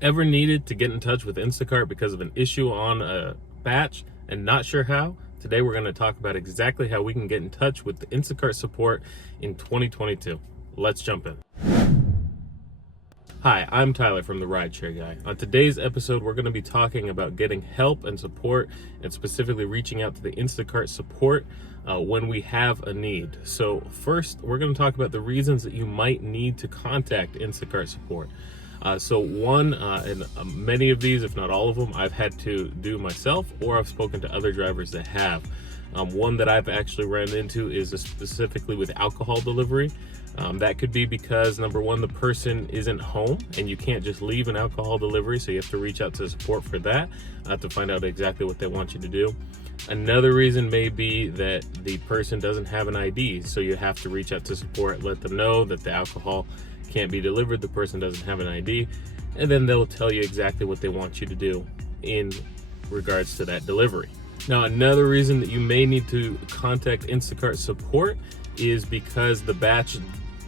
Ever needed to get in touch with Instacart because of an issue on a batch and not sure how? Today we're going to talk about exactly how we can get in touch with the Instacart support in 2022. Let's jump in. Hi, I'm Tyler from the RideShare Guy. On today's episode, we're going to be talking about getting help and support, and specifically reaching out to the Instacart support when we have a need. So first, we're going to talk about the reasons that you might need to contact Instacart support. And many of these, if not all of them, I've had to do myself, or I've spoken to other drivers that have. One that I've actually ran into is specifically with alcohol delivery. That could be because, number one, the person isn't home and you can't just leave an alcohol delivery, so you have to reach out to support for that to find out exactly what they want you to do. Another reason may be that the person doesn't have an ID, so you have to reach out to support, let them know that the alcohol can't be delivered, the person doesn't have an ID, and then they'll tell you exactly what they want you to do in regards to that delivery. Now, another reason that you may need to contact Instacart support is because the batch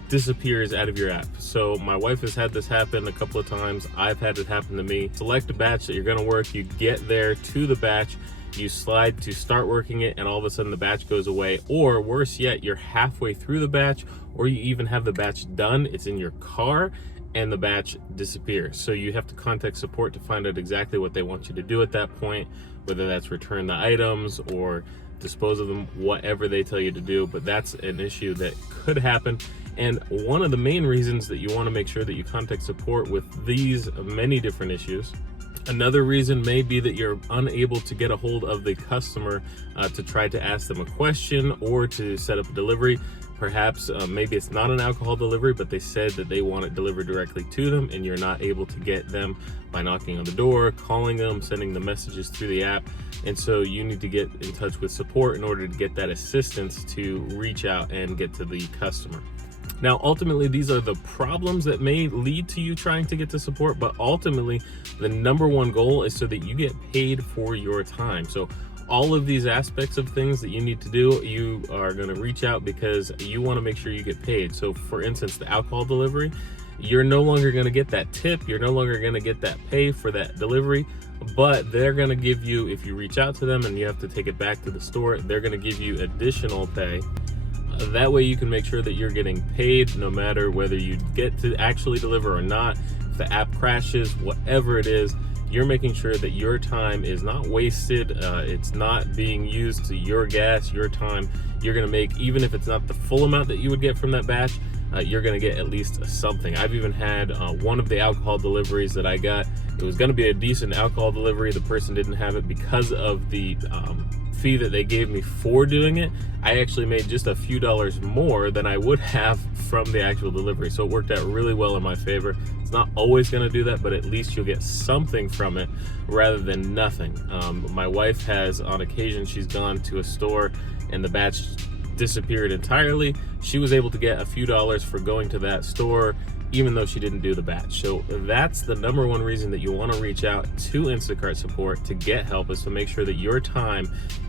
disappears out of your app. So my wife has had this happen a couple of times. I've had it happen to me. Select a batch that you're going to work, you get there to the batch, you slide to start working it, and all of a sudden the batch goes away. Or worse yet, you're halfway through the batch, or you even have the batch done, it's in your car, and the batch disappears. So you have to contact support to find out exactly what they want you to do at that point, whether that's return the items or dispose of them, whatever they tell you to do. But that's an issue that could happen. And one of the main reasons that you want to make sure that you contact support with these many different issues. Another reason may be that you're unable to get a hold of the customer to try to ask them a question or to set up a delivery. Perhaps maybe it's not an alcohol delivery, but they said that they want it delivered directly to them, and you're not able to get them by knocking on the door, calling them, sending the messages through the app. And so you need to get in touch with support in order to get that assistance to reach out and get to the customer. Now, ultimately, these are the problems that may lead to you trying to get to support, but ultimately, the number one goal is so that you get paid for your time. So all of these aspects of things that you need to do, you are going to reach out because you want to make sure you get paid. So for instance, the alcohol delivery, you're no longer going to get that tip. You're no longer going to get that pay for that delivery, but they're going to give you, if you reach out to them and you have to take it back to the store, they're going to give you additional pay. That way you can make sure that you're getting paid no matter whether you get to actually deliver or not. If the app crashes, whatever it is, you're making sure that your time is not wasted. It's not being used to your gas, your time. You're going to make, even if it's not the full amount that you would get from that batch, you're going to get at least something. I've even had one of the alcohol deliveries that I got. It was going to be a decent alcohol delivery. The person didn't have it because of the fee that they gave me for doing it. I actually made just a few dollars more than I would have from the actual delivery. So it worked out really well in my favor. It's not always going to do that, but at least you'll get something from it rather than nothing. My wife has, on occasion, she's gone to a store and the batch disappeared entirely. She was able to get a few dollars for going to that store, even though she didn't do the batch. So that's the number one reason that you want to reach out to Instacart support to get help, is to make sure that your time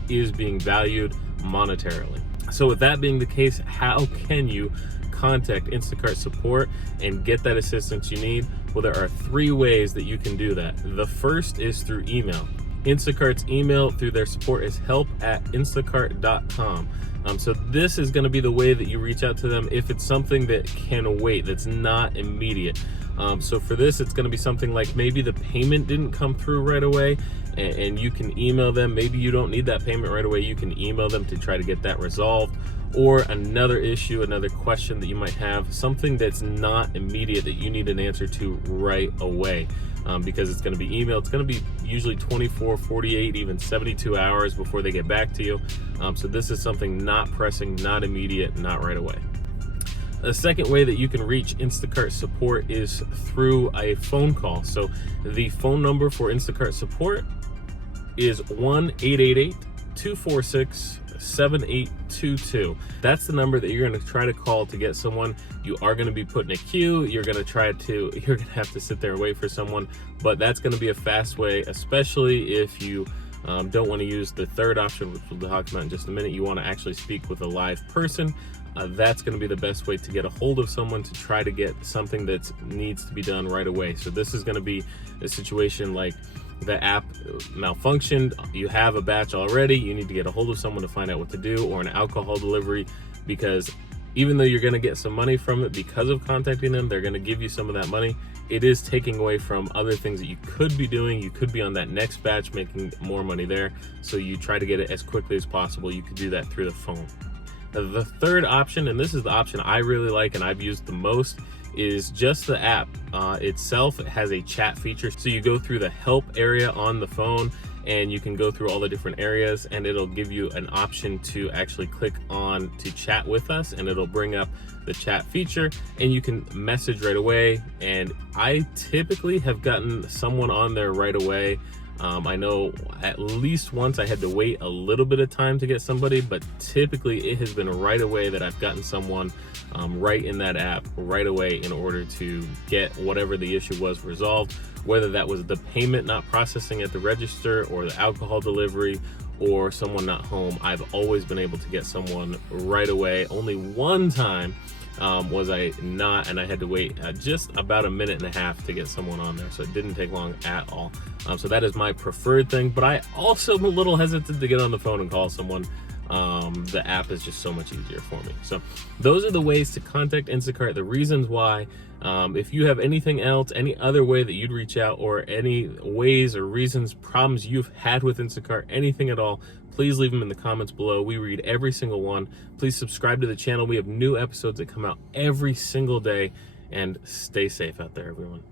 is being valued monetarily. So with that being the case, how can you contact Instacart support and get that assistance you need? Well, there are three ways that you can do that. The first is through email. Instacart's email through their support is help@instacart.com. So this is going to be the way that you reach out to them if it's something that can wait, that's not immediate. So for this, it's going to be something like maybe the payment didn't come through right away, and you can email them. Maybe you don't need that payment right away. You can email them to try to get that resolved. Or another issue, another question that you might have, something that's not immediate that you need an answer to right away. Because it's going to be email. It's going to be usually 24, 48, even 72 hours before they get back to you. So this is something not pressing, not immediate, not right away. The second way that you can reach Instacart support is through a phone call. So the phone number for Instacart support is 1-888-246-7822. That's the number that you're going to try to call to get someone. You are going to be put in a queue. You're going to have to sit there and wait for someone, but that's going to be a fast way, especially if you don't want to use the third option, which we'll talk about in just a minute. You want to actually speak with a live person. that's going to be the best way to get a hold of someone to try to get something that needs to be done right away. So this is going to be a situation like the app malfunctioned, you have a batch already, you need to get a hold of someone to find out what to do, or an alcohol delivery, because even though you're going to get some money from it because of contacting them, they're going to give you some of that money. It is taking away from other things that you could be doing. You could be on that next batch making more money there. So you try to get it as quickly as possible. You could do that through the phone. Now, the third option, and this is the option I really like and I've used the most, is just the app itself. It has a chat feature. So you go through the help area on the phone and you can go through all the different areas, and it'll give you an option to actually click on to chat with us, and it'll bring up the chat feature and you can message right away. And I typically have gotten someone on there right away. I know at least once I had to wait a little bit of time to get somebody, but typically it has been right away that I've gotten someone right in that app right away in order to get whatever the issue was resolved, whether that was the payment not processing at the register or the alcohol delivery or someone not home. I've always been able to get someone right away. Only one time was I not, and I had to wait just about a minute and a half to get someone on there, so it didn't take long at all. So that is my preferred thing, but I also am a little hesitant to get on the phone and call someone. The app is just so much easier for me. So those are the ways to contact Instacart, the reasons why. If you have anything else, any other way that you'd reach out, or any ways or reasons, problems you've had with Instacart, anything at all, please leave them in the comments below. We read every single one. Please subscribe to the channel. We have new episodes that come out every single day, and stay safe out there, everyone.